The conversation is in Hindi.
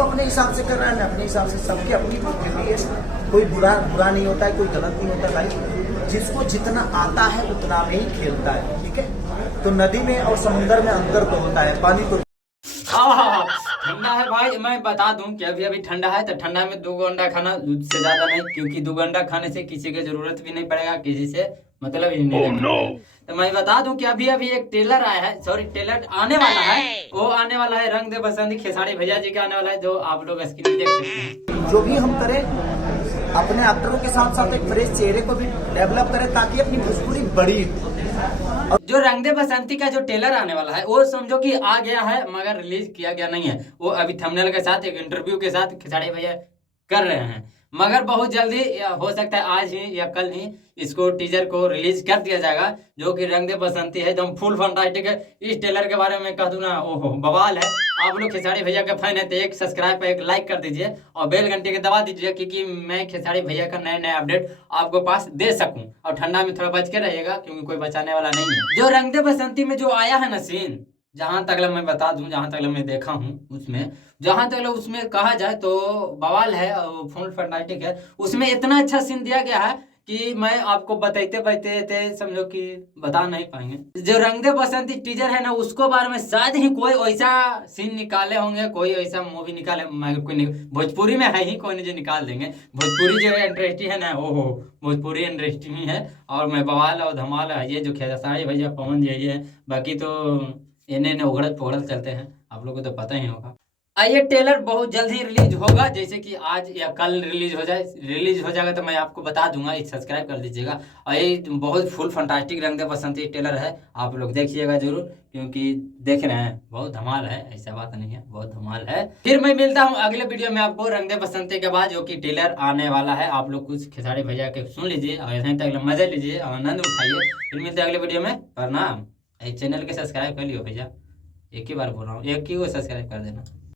वो अपने हिसाब से कर रहा है, मैं अपने हिसाब से, सबकी अपनी ब्यूटी है, कोई बुरा नहीं होता है, कोई गलत नहीं होता भाई, जिसको जितना आता है उतना में ही खेलता है, ठीक है। तो नदी में और समुद्र में अंतर तो होता है, पानी तो ठंडा है भाई। मैं बता दूं कि अभी अभी ठंडा है, तो ठंडा में 2 अंडा खाना से ज्यादा नहीं, क्योंकि 2 अंडा खाने से किसी की जरूरत भी नहीं पड़ेगा, किसी से मतलब ही नहीं रखेंगे। तो मैं बता दूं कि अभी अभी एक टेलर आया है, सॉरी टेलर आने वाला है, वो आने वाला है रंग दे बसंती खेसारी भैया जी का आने वाला है, जो आप लोग स्क्रीन में देख सकते हैं। जो भी हम करें अपने एक्टरों के साथ साथ एक फ्रेश चेहरे को भी डेवलप करें, ताकि अपनी भोजपुरी बड़ी। जो रंग दे बसंती का जो टेलर आने वाला है वो समझो कि आ गया है, मगर रिलीज किया गया नहीं है। वो अभी थंबनेल के साथ एक इंटरव्यू के साथ खिसाड़ी भैया कर रहे हैं, मगर बहुत जल्दी हो सकता है आज ही या कल ही इसको टीजर को रिलीज कर दिया जाएगा, जो कि रंग दे बसंती है, एकदम फुल फंटास्टिक है। इस टेलर के बारे में कह दूं ना, ओहो बवाल है। आप लोग खेसारी भैया के फैन है तो एक सब्सक्राइब एक लाइक कर दीजिए और बेल घंटे के दबा दीजिए, क्योंकि मैं खेसारी भैया का नया नया अपडेट आपको पास दे सकूं। और ठंडा में थोड़ा बच के रहिएगा, क्योंकि कोई बचाने वाला नहीं है। जो रंग दे बसंती में जो आया है ना सीन, जहां तक मैं बता दूं, जहां तक मैं देखा हूं उसमें, जहां तक उसमें कहा जाए तो बवाल है, फुल फंटास्टिक है। उसमें इतना अच्छा सीन दिया गया है कि मैं आपको बताते बताते समझो कि बता नहीं पाएंगे। जो रंग दे बसंती टीजर है ना, उसको बारे में शायद ही कोई ऐसा सीन निकाले होंगे, कोई ऐसा मूवी निकाले, मगर कोई नहीं, भोजपुरी में है ही कोई नहीं जो निकाल देंगे। भोजपुरी जो इंडस्ट्री है ना, ओहो भोजपुरी इंडस्ट्री ही है। और मैं बवाल और धमाल है ये जो खेसारी भैया पवन जी है, बाकी तो इन्हें इन्हें उगड़त पुगड़त चलते हैं, आप लोगों को तो पता ही होगा। ये ट्रेलर बहुत जल्द ही रिलीज होगा, जैसे कि आज या कल रिलीज हो जाए, रिलीज हो जाएगा तो मैं आपको बता दूंगा, एक सब्सक्राइब कर दीजिएगा। और ये बहुत फुल फंटास्टिक रंग दे बसंती ट्रेलर है, आप लोग देखिएगा जरूर, क्योंकि देख रहे हैं बहुत धमाल है, ऐसा बात नहीं है, बहुत धमाल है। फिर मैं मिलता हूँ अगले वीडियो में आपको रंग दे बसंती के बाद, जो कि ट्रेलर आने वाला है। आप लोग कुछ खेसारी भैया के सुन लीजिए और यहीं तक मजे लीजिए, आनंद उठाइए। फिर मिलते हैं अगले वीडियो में, प्रणाम। चैनल के सब्सक्राइब कर लियो भैया, एक ही बार बोल रहा हूँ, एक ही को सब्सक्राइब कर देना।